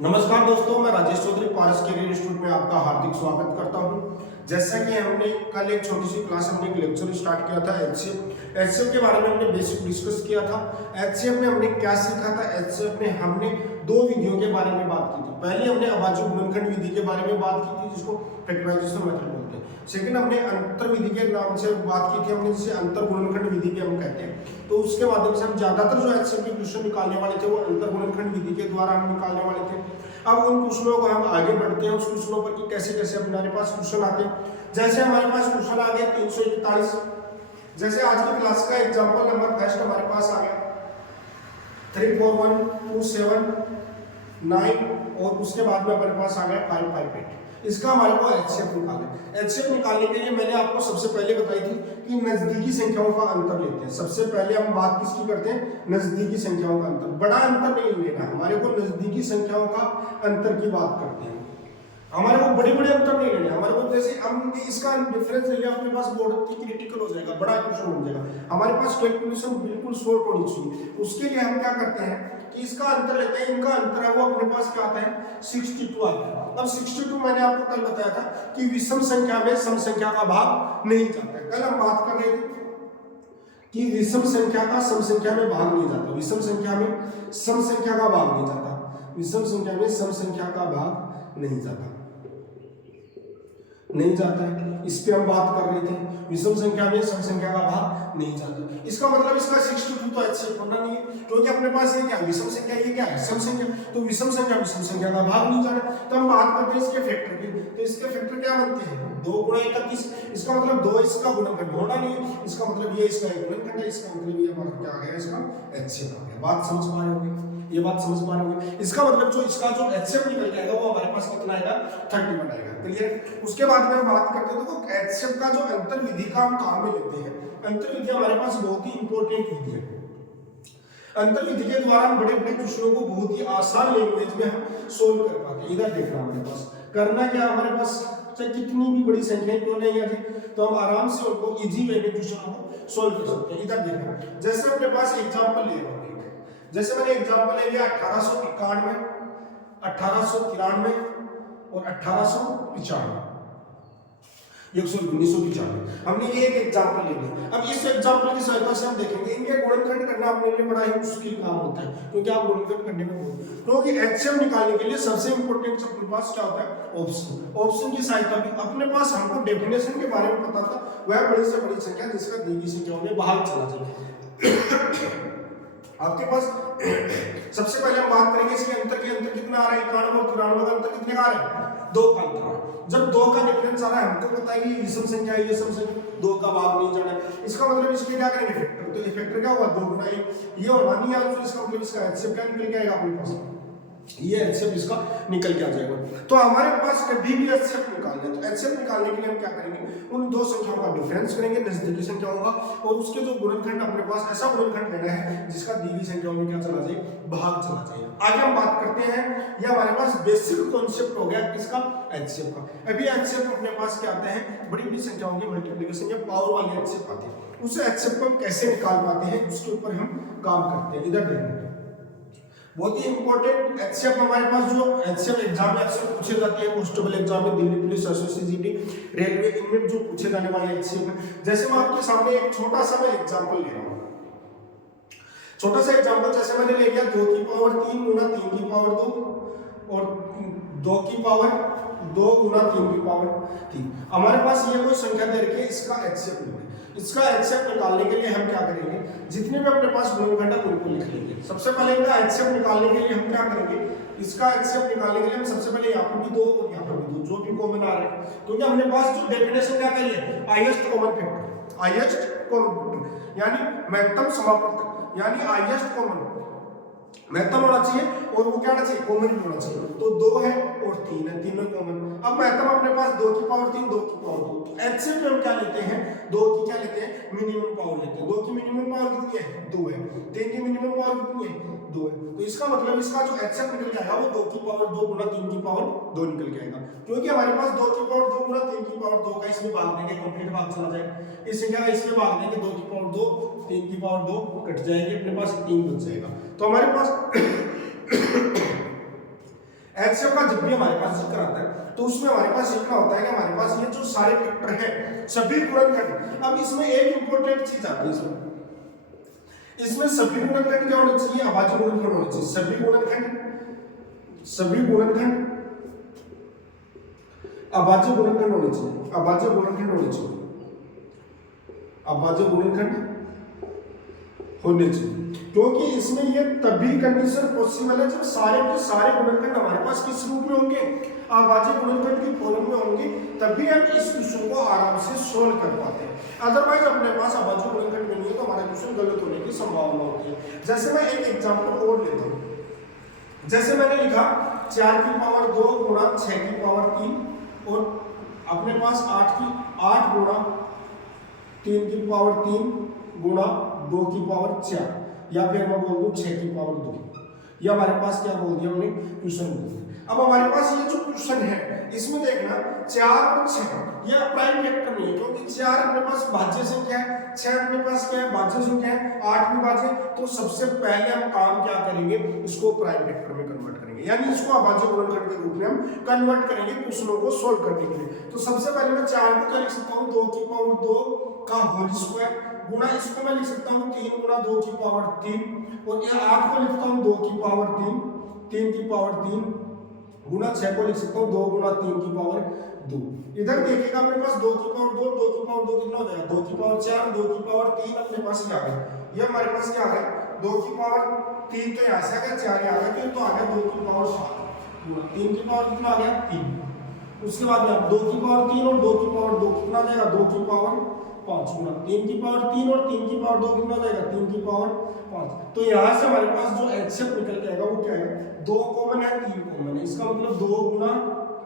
नमस्कार दोस्तों, मैं राजेश चौधरी पारस कैरियर इंस्टीट्यूट में आपका हार्दिक स्वागत करता हूं। जैसा कि हमने कल एक छोटी सी क्लास हमने एक लेक्चर स्टार्ट किया था एचसीएफ के बारे में हमने बेसिक डिस्कस किया था। एचसीएफ में हमने क्या सीखा था? एचसीएफ में हमने दो विधियों के बारे में बात की थी। पहले हमने अभाज्य गुणनखंड विधि के बारे में बात की थी, जिसको फैक्टराइजेशन मेथड बोलते हैं। सेकंड हमने अंतर विधि के नाम से बात की थी हमने, जिसे अंतर गुणनखंड विधि भी हम कहते हैं। तो उसके माध्यम से हम ज्यादातर जो एचसीएफ के क्वेश्चन निकालने वाले थे वो अंतर गुणनखंड विधि के द्वारा हम निकालने वाले थे। अब उन क्वेश्चनों को हम आगे बढ़ते हैं, उस क्वेश्चनों पर कि कैसे कैसे हमारे पास क्वेश्चन आते हैं। जैसे हमारे पास क्वेश्चन आ गए 341। जैसे आज की क्लास का एग्जांपल नंबर फर्स्ट हमारे पास आ गया 34127 और उसके बाद में हमारे पास आ गया 558। इसका हमारे को एचसीएफ निकालना है। एचसीएफ निकालने के लिए मैंने आपको सबसे पहले बताई थी कि नजदीकी संख्याओं का अंतर लेते हैं। सबसे पहले हम बात किसकी करते हैं? नजदीकी संख्याओं का अंतर। बड़ा अंतर नहीं लेना, हमारे को नजदीकी संख्याओं का अंतर की बात करते हैं। हमारे को बड़े बड़े अंतर नहीं लेने, हमारे को जैसे हम इसका डिफरेंस ले लिया, अपने पास बोर्ड की क्रिटिकल हो जाएगा, बड़ा क्वेश्चन बन जाएगा। हमारे पास कैलकुलेशन बिल्कुल शॉर्ट होनी चाहिए। उसके लिए हम क्या करते हैं कि इसका अंतर लेते हैं। इनका अंतर है वो अपने पास क्या आता है? 62 आता है। अब 62 मैंने आपको कल बताया था कि विषम संख्या में सम संख्या का भाग नहीं जाता है। कल हम बात कर रहे थे कि विषम संख्या का सम संख्या में भाग नहीं जाता, विषम संख्या में सम संख्या का भाग नहीं जाता, विषम संख्या में सम संख्या का भाग नहीं जाता है। इस पे हम बात कर रहे थे, विषम संख्या में सम संख्या का भाग नहीं जाता। इसका मतलब इसका 62 तो एचसीएफ होना नहीं है, क्योंकि अपने पास ये क्या है? विषम संख्या। ये क्या है? सम संख्या। तो विषम संख्या का भाग नहीं जाना। तो हम बात करते हैं इसके फैक्टर की। तो इसके फैक्टर क्या बनते हैं? 2 × 31। इसका मतलब 2 इसका गुणनखंड होना नहीं है। इसका मतलब ये इसका गुणनखंड है, इसका मतलब ये हमारा क्या आ गया? इसका एचसीएफ आ गया। बात समझ पा रहे होंगे? ये बात समझ पा रहे होंगे? इसका मतलब जो इसका जो एचसीएफ निकल जाएगा वो हमारे पास कितना आएगा? 31 आएगा। क्लियर? उसके बाद में हम बात करते हैं तो एचसीएफ का जो अंतर विधि का हम काम में लेते हैं। अंतर विधि हमारे पास बहुत ही इंपॉर्टेंट विधि है। अंतर विधि के द्वारा हम बड़े बड़े क्वेश्चनों को बहुत ही आसान लैंग्वेज में हम सोल्व कर पाते हैं। इधर देखना हमारे पास करना क्या, हमारे पास चाहे कितनी भी बड़ी संख्या क्यों नहीं आ जाए तो हम आराम से उनको इजी वे में क्वेश्चनों को सोल्व कर सकते हैं। इधर देखना, जैसे अपने पास एग्जांपल ले रहा हूं, जैसे मैंने एग्जांपल ले लिया 1891, 1893 और 1895, 1995। हमने ये एक एग्जांपल ले लिया। अब इस एग्जांपल की सहायता से हम देखेंगे इनके गुणनखंड करना अपने लिए बड़ा ही मुश्किल काम होता है, क्योंकि आप गुणनखंड करने में बहुत, क्योंकि एचसीएफ निकालने के लिए सबसे इंपॉर्टेंट अपने पास क्या होता है? ऑप्शन। ऑप्शन की सहायता भी अपने पास हमको डेफिनेशन के बारे में पता था, वह बड़ी से बड़ी संख्या जिसका दी गई संख्याओं में भाग चला जाए। आपके पास सबसे पहले हम बात करेंगे इसके अंतर की। अंतर कितना आ रहा है? 91 और 93 का अंतर कितने का आ रहा है? 2 का अंतर आ रहा है। जब 2 का डिफरेंस आ रहा है, हमको पता है कि विषम संख्या है, ये सम संख्या, 2 का भाग नहीं जाना है। इसका मतलब इसके क्या करेंगे? फैक्टर। तो ये फैक्टर क्या होगा? 2 × 1। ये होना नहीं है, तो इसका मतलब इसका एचसीएफ क्या निकल के आएगा अपने पास? ये एचसीएफ इसका निकल के आ जाएगा। तो हमारे पास कभी भी एचसीएफ निकालना है, तो एचसीएफ निकालने के लिए हम क्या करेंगे? उन दो संख्याओं का डिफरेंस करेंगे, नजदीकी संख्याओं का, और उसके जो गुणनखंड अपने पास ऐसा गुणनखंड लेना है जिसका दी गई संख्याओं में क्या चला जाए? भाग चला जाए। आगे हम बात करते हैं, ये हमारे पास बेसिक कॉन्सेप्ट हो गया किसका? एचसीएफ का। अभी एचसीएफ अपने पास क्या आते हैं? बड़ी बड़ी संख्याओं की मल्टीप्लिकेशन या पावर वाली एचसीएफ आती है। उस एचसीएफ को हम कैसे निकाल पाते हैं उसके ऊपर हम काम करते हैं। इधर देखिए, बहुत ही इंपॉर्टेंट एचसीएफ हमारे पास जो एचसीएफ एग्जाम में अक्सर पूछे जाते हैं, कांस्टेबल एग्जाम में, दिल्ली पुलिस, एसएससी, रेलवे, इनमें जो पूछे जाने वाले एचसीएफ है। जैसे मैं आपके सामने एक छोटा सा मैं एग्जांपल ले रहा हूं, छोटा सा एग्जांपल जैसे मैंने ले लिया 2 की पावर 3 गुना 3 की पावर 2 और 2 की पावर 2 गुना 3 की पावर 3। हमारे पास ये कोई संख्या दे रखी है, इसका एचसीएफ निकालना है। इसका एचसीएफ निकालने के लिए हम क्या करेंगे? जितने भी अपने पास गुणनखंड है उनको लिख लेंगे। सबसे पहले इनका एचसीएफ निकालने के लिए हम क्या करेंगे? इसका एचसीएफ निकालने के लिए हम सबसे पहले यहाँ पर भी 2 और यहाँ पर भी 2, जो भी कॉमन आ रहे हैं, क्योंकि हमने पास जो डेफिनेशन क्या करी है? Highest common factor, highest common factor यानी महत्तम समापवर्तक, यानी हाईएस्ट कॉमन महत्तम होना चाहिए और वो क्या होना चाहिए? कॉमन होना चाहिए। तो 2 है और 3 है, तीनों कॉमन। अब महत्तम अपने पास 2 की पावर 3, 2 की पावर 2। तो एचसीएफ में हम क्या लेते हैं? 2 की क्या लेते हैं? मिनिमम पावर लेते हैं। 2 की मिनिमम पावर कितनी है? 2 है। 3 की मिनिमम पावर कितनी है? 2 है। तो इसका मतलब इसका जो एचसीएफ निकल के आएगा वो 2 की पावर 2 गुना 3 की पावर 2 निकल के आएगा, क्योंकि हमारे पास 2 की पावर 2 गुना 3 की पावर 2 का इसमें भाग देंगे, कंप्लीट भाग चला जाएगा। इस संख्या का इसमें भाग देंगे, 2 की पावर 2, 3 की पावर 2 कट जाएगी, अपने पास 3 बच जाएगा। तो हमारे पास एचसीएफ का जब भी हमारे पास जिक्र आता है तो उसमें हमारे पास लिखना होता है कि हमारे पास ये जो सारे फैक्टर हैं सभी गुणनखंड। अब इसमें एक इंपॉर्टेंट चीज आती है इसमें सभी गुणनखंड क्या होने चाहिए, अभाज्य गुणनखंड होने चाहिए। सभी गुणनखंड अभाज्य गुणनखंड होने चाहिए, अभाज्य गुणनखंड होने चाहिए, अभाज्य गुणनखंड होने चाहिए। क्योंकि इसमें ये तभी कंडीशन पॉसिबल है जब सारे के सारे गुणनखंड हमारे पास किस रूप में होंगे, अभाज्य गुणनखंड की फॉर्म में होंगे, तभी हम इस क्वेश्चन को आराम से सोल्व कर पाते हैं। अदरवाइज अपने पास अभाज्य गुणनखंड में नहीं है तो हमारा क्वेश्चन गलत होने की संभावना होती है। जैसे मैं एक एग्जांपल और लेता हूं, जैसे मैंने लिखा 4 की पावर 2 गुणा 6 की पावर 3 और अपने पास 8 गुणा 3 की पावर 3 गुणा 2 की पावर 4, या फिर मैं बोल दूं 6 की पावर 2। ये हमारे पास क्या बोल दिया हमने, क्वेश्चन बोल दिया। अब हमारे पास ये जो क्वेश्चन है इसमें देखना 4 और 6 ये प्राइम वेक्टर नहीं है, क्योंकि 4 अपने पास भाज्य संख्या है, 6 अपने पास क्या है, भाज्य संख्या है, 8 भी भाज्य। तो सबसे पहले हम काम क्या करेंगे, इसको प्राइम वेक्टर में कन्वर्ट करेंगे, यानी इसको अभाज्य गुणनखंड के रूप में हम कन्वर्ट करेंगे क्वेश्चनों को सोल्व करने के लिए। तो सबसे पहले मैं 4 को क्या लिख सकता हूँ, 2 की पावर 2 का होल स्क्वायर गुणा इसको मैं लिख सकता हूँ 3 गुणा 2 की पावर 3, और ये 8 को लिखता हूँ 2 की पावर 3 की पावर 3 गुणा 6 को लिख सकता हूँ 2 गुणा 3 की पावर 2। इधर देखिएगा अपने पास 2 की पावर 2 की पावर 2 कितना हो जाएगा, 2 की पावर 4 2 की पावर 3 अपने पास ये आ गया। ये हमारे पास क्या आ गया, 2 की पावर 3 तो यहाँ से आ गया, 4 यहाँ आ गया, तो आ गया 2 की पावर 7 गुणा 3 की पावर कितना आ गया 3। उसके बाद में 2 की पावर 3 और 2 की पावर 2 कितना आ जाएगा, 2 की पावर 5 गुणा 3 की पावर 3 और 3 की पावर 2 कितना हो जाएगा, 3 की पावर 5। तो यहाँ से हमारे पास जो एचसीएफ निकल के आएगा वो क्या है, 2 कॉमन है 3 कॉमन है, इसका मतलब 2 गुणा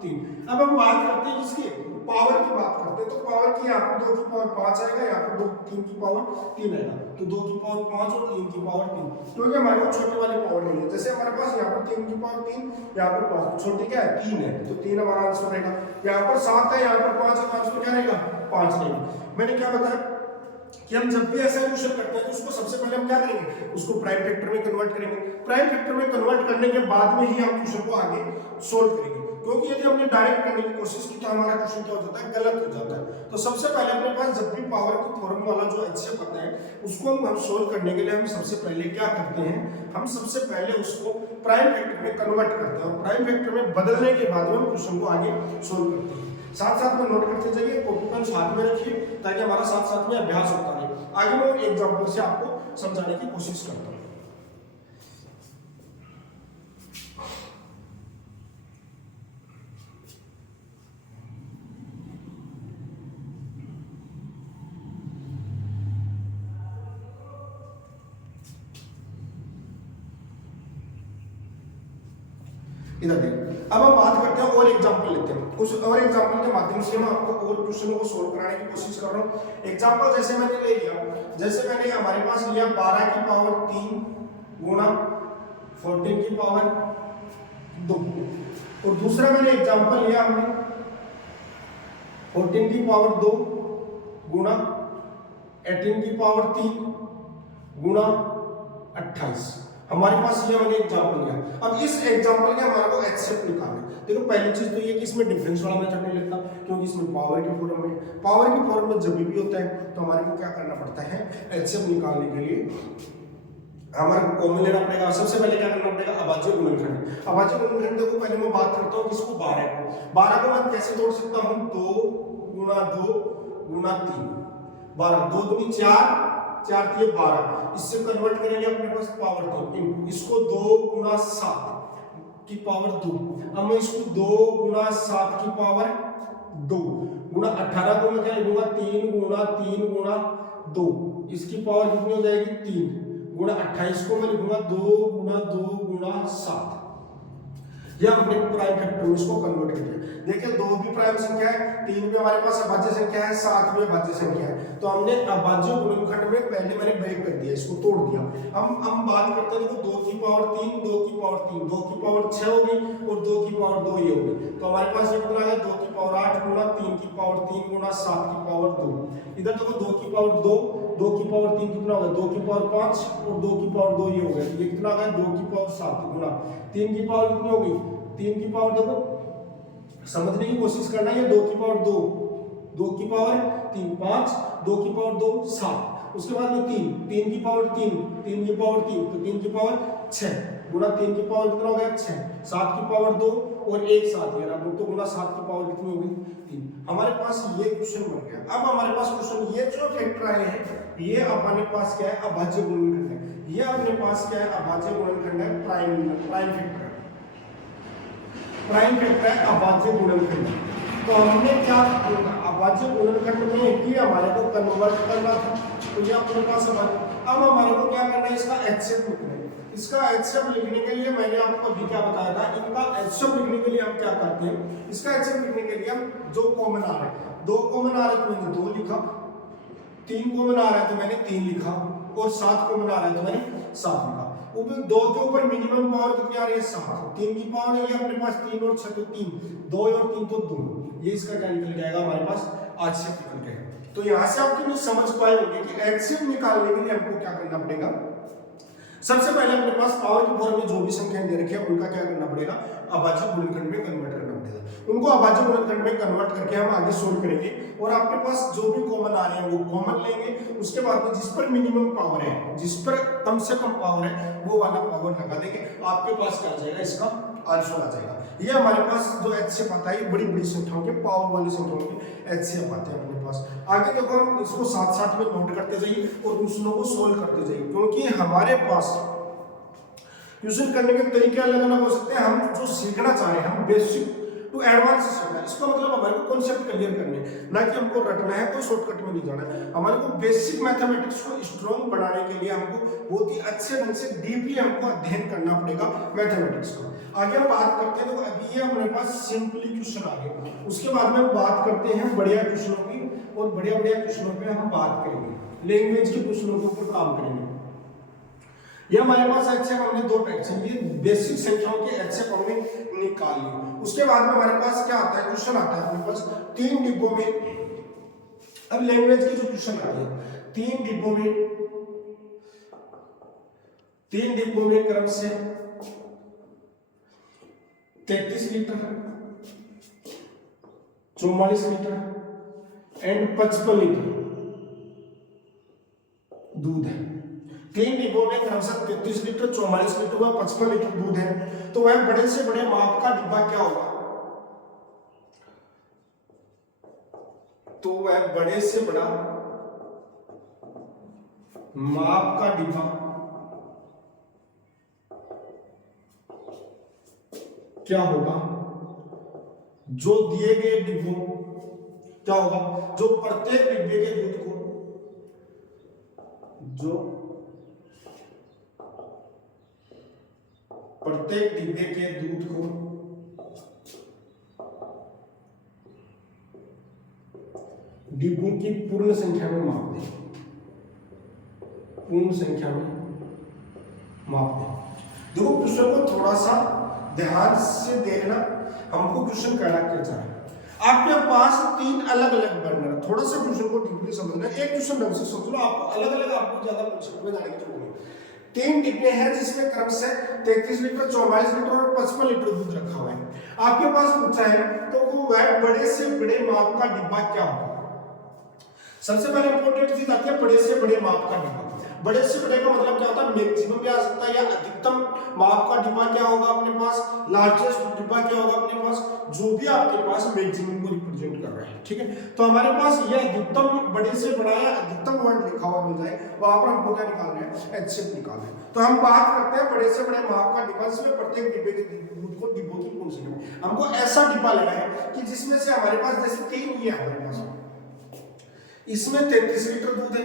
3। अब हम बात करते हैं इसकी पावर की बात करते हैं, तो पावर की यहाँ पर 2 की पावर 5 आएगा, यहाँ पर 3 की पावर 3 आएगा, तो 2 की पावर 5 और 3 की पावर 3, क्योंकि हमारे को छोटे वाले पावर नहीं है। जैसे हमारे पास यहाँ पर 3 की पावर 3, यहाँ पर 5, छोटी क्या है 3 है, तो 3 हमारा आंसर रहेगा। यहाँ पर 7 है, यहाँ पर 5 है, तो आंसर क्या रहेगा 5 रहेगा। मैंने क्या बताया कि हम जब भी ऐसा क्वेश्चन करते हैं तो उसको सबसे पहले हम क्या करेंगे, उसको प्राइम फैक्टर में कन्वर्ट करेंगे। प्राइम फैक्टर में कन्वर्ट करने के बाद में ही हम क्वेश्चन को आगे सोल्व करेंगे, क्योंकि यदि हमने डायरेक्ट करने की कोशिश की तो हमारा क्वेश्चन क्या हो जाता है, गलत हो जाता है। तो सबसे पहले अपने पास जब भी पावर की फॉर्म वाला जो एचसीएफ आता है उसको हम सोल्व करने के लिए हम सबसे पहले क्या करते हैं, हम सबसे पहले उसको प्राइम फैक्टर में कन्वर्ट करते हैं, और प्राइम फैक्टर में बदलने के बाद में हम क्वेश्चन को आगे सोल्व करते हैं। साथ साथ में नोट करते जाइए, कॉपी पेन साथ में रखिए ताकि हमारा साथ साथ में अभ्यास होता रहे। आगे मैं एग्जांपल से आपको समझाने की कोशिश करता हूं। इधर देखिए, अब हम बात करते हैं और एग्जांपल लेते हैं। उस और एग्जांपल के माध्यम से मैं आपको और क्वेश्चनों को सोल्व कराने की कोशिश कर रहा हूं। एग्जांपल जैसे मैंने ले लिया, जैसे मैंने हमारे पास लिया 12 की पावर 3 गुणा 14 की पावर 2, और दूसरा मैंने एग्जांपल लिया हमने 14 की पावर 2 गुणा 18 की पावर 3 गुणा 28। हमारे पास ये मैंने एग्जांपल लिया। अब इस एग्जांपल के हमारे को एचसीएफ निकालना है। देखो पहली चीज तो ये कि इसमें डिफरेंस वाला मेथड नहीं लगता, क्योंकि इसमें पावर की फॉर्म में जब भी होता है तो हमारे को क्या करना पड़ता है, एचसीएफ निकालने के लिए हमारे को कॉमन लेना पड़ेगा। सबसे पहले क्या करना पड़ेगा, अभाज्य गुणनखंड। अभाज्य गुणनखंड देखो पहले मैं बात करता हूँ किसको, 12 को मैं कैसे तोड़ सकता हूँ, 2 गुणा 2 गुणा 3, 12 2 दूनी 4 4 3 12, इससे कन्वर्ट करेंगे अपने पास पावर 2, इसको 2 गुणा 7 की पावर 2, अब मैं इसको 2 गुणा 7 की पावर 2 गुणा 18 को मैं क्या लिखूंगा, 3 गुणा 3 गुणा 2, इसकी पावर कितनी हो जाएगी 3 गुणा 28 को मैं लिखूंगा 2 गुणा 2 गुणा 7। या हमने प्राइम फैक्टर में इसको कन्वर्ट कर दिया। देखिए 2 भी प्राइम संख्या है, 3 भी हमारे पास अभाज्य संख्या है, 7 भी अभाज्य संख्या है, तो हमने अभाज्य गुणनखंड में पहले मैंने ब्रेक कर दिया, इसको तोड़ दिया। हम बात करते हैं, देखो 2 की पावर 3 2 की पावर 3 2 की पावर 6 हो गई और 2 की पावर 2 ये हो गई, तो हमारे पास ये कितना है 2 की पावर 8 गुणा 3 की पावर 3 गुणा 7 की पावर 2। इधर देखो 2 की पावर 2 2 की पावर 3 कितना होगा, 2 की पावर 5 और 2 की पावर 2 ये हो गया, ये कितना आ गया 2 की पावर 7 गुणा 3 की पावर कितनी होगी 3 की पावर देखो समझने की कोशिश करना है, 2 की पावर 2, 2 की पावर 3 5, 2 की पावर 2 7, उसके बाद में 3, 3 की पावर 3, 3 की पावर 3, तो 3 की पावर 6 गुना 3 की पावर कितना हो गया 6, 7 की पावर 2 और 1 7 ये रहा, तो गुना 7 की पावर कितनी हो गई 3। हमारे पास ये क्वेश्चन बन गया। अब हमारे पास क्वेश्चन ये जो फैक्टर आए हैं ये अपने पास क्या है अभाज्य गुणनखंड है, ये अपने पास क्या है अभाज्य गुणनखंड है, प्राइम फैक्टर है, प्राइम फैक्टर है अभाज्य गुणनखंड। तो हमने क्या अभाज्य गुणनखंड में ही हमारे को कन्वर्ट करना था, तो ये अपने पास अब हमारे को क्या करना है इसका एचसीएफ लिखना है। इसका एचसीएफ लिखने के लिए मैंने आपको अभी क्या बताया था, इनका एचसीएफ लिखने के लिए हम क्या करते हैं, इसका एचसीएफ लिखने के लिए हम जो कॉमन आ रहा है, 2 कॉमन आ रहा है तो मैंने 2 लिखा, 3 कॉमन आ रहा है तो मैंने 3 लिखा और 7 कॉमन आ रहा है तो मैंने 7 लिखा। ऊपर 2 के ऊपर मिनिमम पावर कितनी आ रही है 7, 3 की पावर है अपने पास 3 और 6 तो 3, 2 और 3 तो 2, ये इसका क्या निकल जाएगा हमारे पास एचसीएफ निकल जाएगा। तो यहाँ से आप क्यों समझ पाए होंगे कि एचसीएफ निकालने के लिए हमको क्या करना पड़ेगा। सबसे पहले अपने पास पावर की फॉर्म में जो भी संख्याएं दे रखी है उनका क्या करना पड़ेगा अभाज्य गुणनखंड में कन्वर्ट करना पड़ेगा। उनको अभाज्य गुणनखंड में कन्वर्ट करके हम आगे सोल्व करेंगे और आपके पास जो भी कॉमन आ रहे हैं वो कॉमन लेंगे, उसके बाद में जिस पर मिनिमम पावर है, जिस पर कम से कम पावर है वो वाला पावर लगा देंगे, आपके पास क्या आ जाएगा इसका आंसर आ जाएगा। ये हमारे पास जो एचसीएफ आता है बड़ी बड़ी संख्याओं के पावर वाली संख्याओं के एचसीएफ आते हैं अपने पास। आगे देखो हम इसको साथ साथ में नोट करते जाइए और क्वेश्चनों को सोल्व करते जाइए, क्योंकि हमारे पास क्वेश्चन करने के तरीके अलग अलग हो सकते हैं। हम जो सीखना चाह रहे हैं हम बेसिक टू एडवांस से सीखना है, इसका मतलब हमारे को कॉन्सेप्ट क्लियर करने हैं, ना कि हमको रटना है, कोई शॉर्टकट में नहीं जाना है। हमारे को बेसिक मैथमेटिक्स को स्ट्रॉन्ग बनाने के लिए हमको बहुत ही अच्छे ढंग से डीपली हमको अध्ययन करना पड़ेगा मैथमेटिक्स को। आगे हम बात करते हैं, तो अभी ये हमारे पास सिंपली क्वेश्चन आ गए, उसके बाद में हम बात करते हैं बढ़िया क्वेश्चनों की, और बढ़िया बढ़िया क्वेश्चनों पे हम बात करेंगे, लैंग्वेज के क्वेश्चनों के ऊपर काम करेंगे। ये हमारे पास एचसीएफ हमने 2 टाइप से, ये बेसिक संख्याओं के एचसीएफ हमने निकाल लिए। उसके बाद में हमारे पास क्या आता है क्वेश्चन आता है अपने पास 3 डिब्बों में, अब लैंग्वेज के जो क्वेश्चन आते हैं 3 डिब्बों में क्रम से 33 लीटर, 44 लीटर एंड 55 लीटर दूध है। 3 डिब्बों में क्रमशः 33 लीटर, 44 लीटर व 55 लीटर दूध है, तो वह बड़े से बड़े माप का डिब्बा क्या होगा, तो वह बड़े से बड़ा माप का डिब्बा क्या होगा, जो दिए गए डिब्बों क्या होगा, जो प्रत्येक डिब्बे के दूध को, जो प्रत्येक डिब्बे के दूध को डिब्बों की पूर्ण संख्या में माप दें, पूर्ण संख्या में माप दें। देखो क्वेश्चन को थोड़ा सा ध्यान से देखना, हमको क्वेश्चन कहना क्या चाह रहा है। आपके पास 3 अलग अलग बर्नर, थोड़ा सा क्वेश्चन को डीपली समझना, एक क्वेश्चन ढंग से सोच लो, आपको अलग अलग आपको ज्यादा कॉन्सेप्ट में जाने की जरूरत नहीं। 3 डिब्बे हैं जिसमें क्रम से 33 लीटर, 44 लीटर और 55 लीटर दूध रखा हुआ है। आपके पास पूछा है तो वो वह बड़े से बड़े माप का डिब्बा क्या होगा। सबसे पहले इंपॉर्टेंट चीज आती है बड़े से बड़े माप का डिब्बा। बड़े से बड़े का मतलब क्या होता है, मैक्सिमम भी आ सकता है या अधिकतम माप का डिब्बा क्या होगा अपने पास, लार्जेस्ट डिब्बा क्या होगा अपने पास, जो भी आपके पास मैक्सिमम को रिप्रेजेंट कर रहा है। ठीक है, तो हमारे पास ये अधिकतम बड़े से बड़ा या अधिकतम वर्ड लिखा हुआ मिल जाए, वहां पर हमको क्या निकालना है, एचसीएफ निकालना है। तो हम बात करते हैं बड़े से बड़े माप का डिब्बा, इसमें प्रत्येक डिब्बे के दूध को डिब्बों की पूर्ण संख्या, हमको ऐसा डिब्बा लेना है कि जिसमें से हमारे पास जैसे 3 ये हमारे पास, इसमें 33 लीटर दूध है,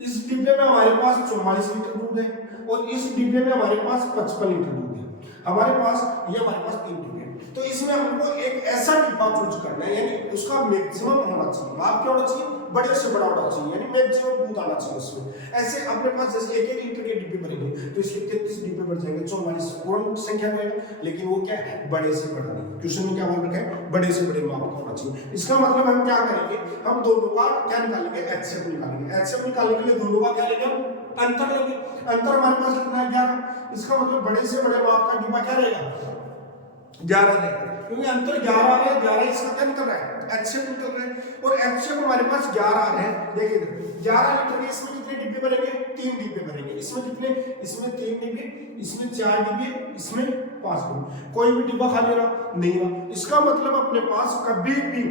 इस डिब्बे में हमारे पास 44 लीटर दूध है और इस डिब्बे में हमारे पास 55 लीटर दूध है। हमारे पास 3 डिब्बे, तो इसमें हमको एक ऐसा डिब्बा चूज करना है, यानी उसका मैक्सिमम होना चाहिए, माप क्या होना चाहिए, बड़े से बड़ा होना चाहिए, यानी मैक्सिमम दूध आना चाहिए उसमें। ऐसे अपने पास जैसे 1-1 लीटर के डिब्बे बनेंगे तो इसके 33 डिब्बे बढ़ जाएंगे, 44 पूर्ण संख्या में, लेकिन वो क्या है, बड़े से बड़ा नहीं। क्वेश्चन में क्या बोल रखा है, बड़े से बड़े माप का होना चाहिए। इसका मतलब हम क्या करेंगे, हम दोनों का क्या निकालेंगे, एचसीएफ निकालेंगे। एचसीएफ निकालने के लिए दोनों का क्या लेंगे, अंतर लेंगे। अंतर हमारे पास कितना है, 11। इसका मतलब बड़े से बड़े माप का डिब्बा क्या रहेगा, 11 रहेगा, क्योंकि अंतर 11 आ रहा है, 11 इसका क्या निकल रहा है, HCF निकल रहा है, और HCF हमारे पास 11 आ रहे हैं। देखिए 11 लीटर के इसमें कितने डिब्बे भरेंगे, 3 डिब्बे भरेंगे। इसमें कितने, इसमें 3 डिब्बे, इसमें 4 डिब्बे, इसमें 5 डिब्बे। कोई भी डिब्बा खाली रहा नहीं रहा। इसका मतलब अपने पास कभी भी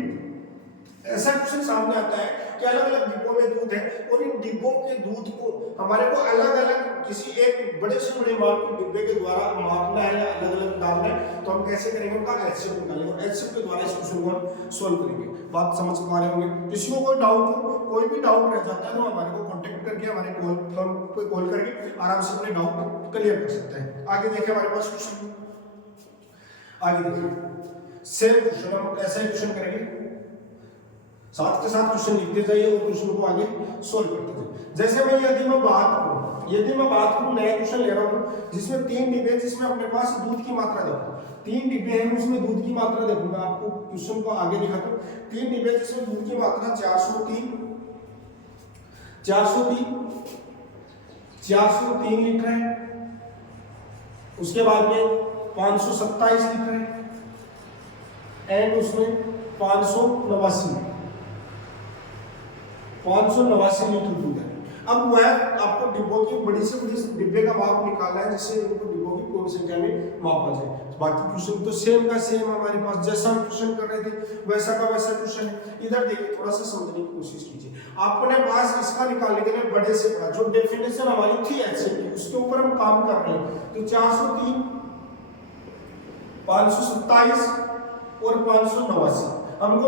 ऐसा क्वेश्चन सामने आता है कि अलग अलग डिब्बों में दूध है और इन डिब्बों के दूध को हमारे को अलग अलग किसी एक बड़े से बड़े माप के डिब्बे के द्वारा मापना है या अलग अलग डालना है, तो हम कैसे करेंगे, उनका HCF निकालेंगे और HCF के द्वारा इस क्वेश्चन को हम सोल्व करेंगे। बात समझ पा रहे होंगे। किसी को कोई भी डाउट रह जाता है तो हमारे को कांटेक्ट करके हमारे फोन पे कॉल करके आराम से अपने डाउट क्लियर कर सकते हैं। आगे देखिए हमारे पास क्वेश्चन, आगे देखिए सेम क्वेश्चन हम ऐसा ही क्वेश्चन करेंगे, साथ के साथ क्वेश्चन लिखते जाइए और क्वेश्चन को आगे सोल्व करते जाइए। जैसे मैं यदि मैं बात करूं नया क्वेश्चन ले रहा हूं जिसमें 3 डिब्बे, जिसमें अपने पास दूध की मात्रा देखो, 3 डिब्बे हैं उसमें दूध की मात्रा देखूंगा, आपको क्वेश्चन को आगे लिखा तो 3 डिब्बे जिसमें दूध की मात्रा 403 लीटर है, उसके बाद में 527 लीटर है एंड उसमें 589 लीटर दूध है। अब वह आपको डिब्बों की बड़ी से बड़ी डिब्बे का माप निकालना है जिससे इनको डिब्बों की पूर्ण संख्या में मापा जाए। बाकी क्वेश्चन तो सेम का सेम हमारे पास, जैसा हम क्वेश्चन कर रहे थे वैसा का वैसा क्वेश्चन है। इधर देखिए थोड़ा सा समझने की कोशिश कीजिए। अपने पास इसका निकालने के लिए बड़े से बड़ा जो डेफिनेशन हमारी थी HCF की उसके ऊपर हम काम कर रहे हैं। तो 403, 527 और 589 हमको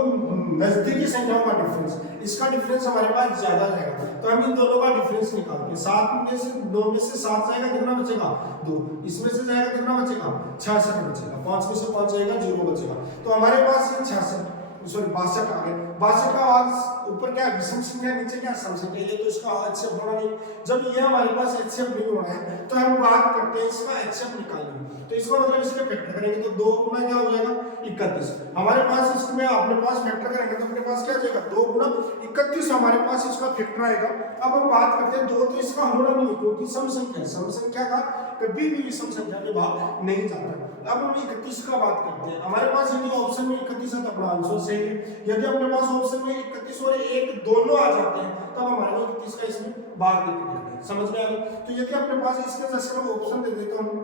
नजदीकी संख्याओं का डिफरेंस, इसका डिफरेंस हमारे पास ज्यादा जाएगा तो हम इन दोनों का डिफरेंस निकालते हैं। 7 में से 2 में से 7 जाएगा कितना बचेगा 2, इसमें से जाएगा कितना बचेगा 66 बचेगा, 5 में से 5 जाएगा 0 बचेगा। तो हमारे पास ये 62 आ गया। 62 का आज ऊपर क्या विषम संख्या, नीचे क्या सम संख्या, ये तो इसका HCF होना नहीं। जब ये हमारे पास HCF नहीं होना है तो हम बात करते हैं इसका HCF निकालने। तो इसका मतलब इसका फैक्टर करेंगे तो 2 गुना क्या हो जाएगा 31। हमारे पास इसमें अपने पास फैक्टर करेंगे तो अपने पास क्या हो जाएगा 2 गुना 31 हमारे पास इसका फैक्टर आएगा। अब हम बात करते हैं 2 तो इसका होना नहीं क्योंकि सम संख्या का कभी भी विषम संख्या के भाग नहीं जाता। अब हम 31 का बात करते हैं। हमारे पास यदि ऑप्शन में 31 है तो अपना आंसर सही है। यदि अपने पास ऑप्शन में 31 और 1 दोनों आ जाते हैं तब हमारे को 31 का इसमें भाग देते हैं। समझ में आ गया। तो यदि अपने पास इसके जैसे मैं ऑप्शन दे देता हूं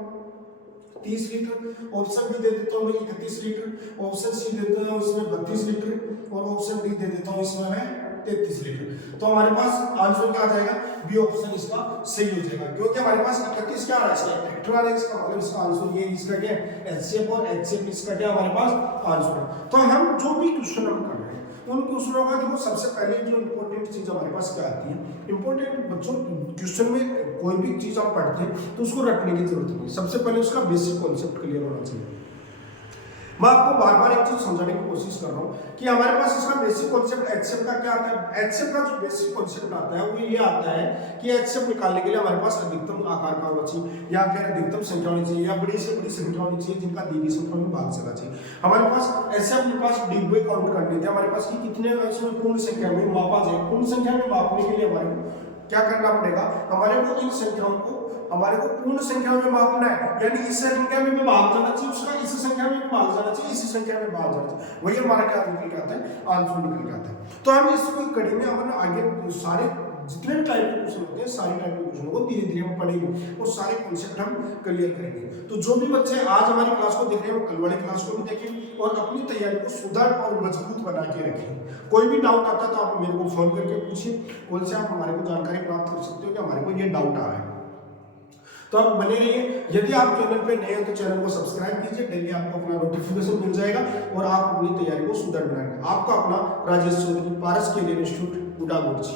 30 लीटर, ऑप्शन बी दे देता हूं 31 लीटर, ऑप्शन सी दे देता हूं इसमें 32 लीटर और ऑप्शन डी दे देता हूं इसमें मैं 33 लीटर। तो हमारे पास आंसर क्या आ जाएगा, बी ऑप्शन इसका सही हो जाएगा क्योंकि हमारे पास 31 क्या आ रहा है इसका फैक्टर आ रहा है। इसका मतलब इसका आंसर ये इसका क्या है HCF और HCF इसका क्या हमारे पास आंसर है। तो हम जो भी क्वेश्चन हम कर रहे हैं उन क्वेश्चनों का देखो सबसे पहले जो इंपॉर्टेंट चीज हमारे पास क्या आती है, इंपॉर्टेंट बच्चों क्वेश्चन में कोई भी चीज आप पढ़ते हैं तो उसको रटने की जरूरत नहीं, सबसे पहले उसका बेसिक कॉन्सेप्ट क्लियर होना चाहिए। मैं आपको बार बार एक चीज समझाने की कोशिश कर रहा हूँ कि हमारे पास इसका बेसिक कॉन्सेप्ट HCF का क्या आता है। HCF का जो बेसिक कॉन्सेप्ट आता है वो ये आता है कि HCF निकालने के लिए हमारे पास अधिकतम आकार का होना चाहिए या फिर अधिकतम संख्या होनी चाहिए या बड़ी से बड़ी संख्या होनी चाहिए जिनका दी गई संख्या में भाग चला चाहिए। हमारे पास ऐसे अपने पास डिब्बे काउंट करने थे हमारे पास कि कितने इसमें पूर्ण संख्या में मापा जाए। पूर्ण संख्या में मापने के लिए हमारे को क्या करना पड़ेगा, हमारे को इन संख्याओं को हमारे को पूर्ण संख्या में मापना है, यानी इस संख्या में भी भाग जाना चाहिए उसका, इस संख्या में भी भाग जाना चाहिए, इस संख्या में भाग जाना चाहिए, वही हमारा क्या निकल के आता है आंसर निकल के आता है। तो हम इसको कड़ी में अपन आगे सारे जितने भी टाइप के क्वेश्चन होते हैं सारे टाइप के क्वेश्चनों को धीरे धीरे हम पढ़ेंगे और सारे कॉन्सेप्ट हम क्लियर करेंगे। तो जो भी बच्चे आज हमारी क्लास को देख रहे हैं वो कल वाली क्लास को भी देखें और अपनी तैयारी को सुधार और मजबूत बना के रखें। कोई भी डाउट आता है तो आप मेरे को फोन करके पूछिए, कॉल से आप हमारे को जानकारी प्राप्त कर सकते हो कि हमारे को ये डाउट आ रहा है। तो आप बने रहिए। यदि आप चैनल पे नए हैं तो चैनल को सब्सक्राइब कीजिए, डेली आपको अपना नोटिफिकेशन मिल जाएगा और आप अपनी तैयारी को सुधार बनाएंगे। आपका अपना राजेश चौधरी, पारस कैरियर इंस्टीट्यूट, गुडागोड़ जी।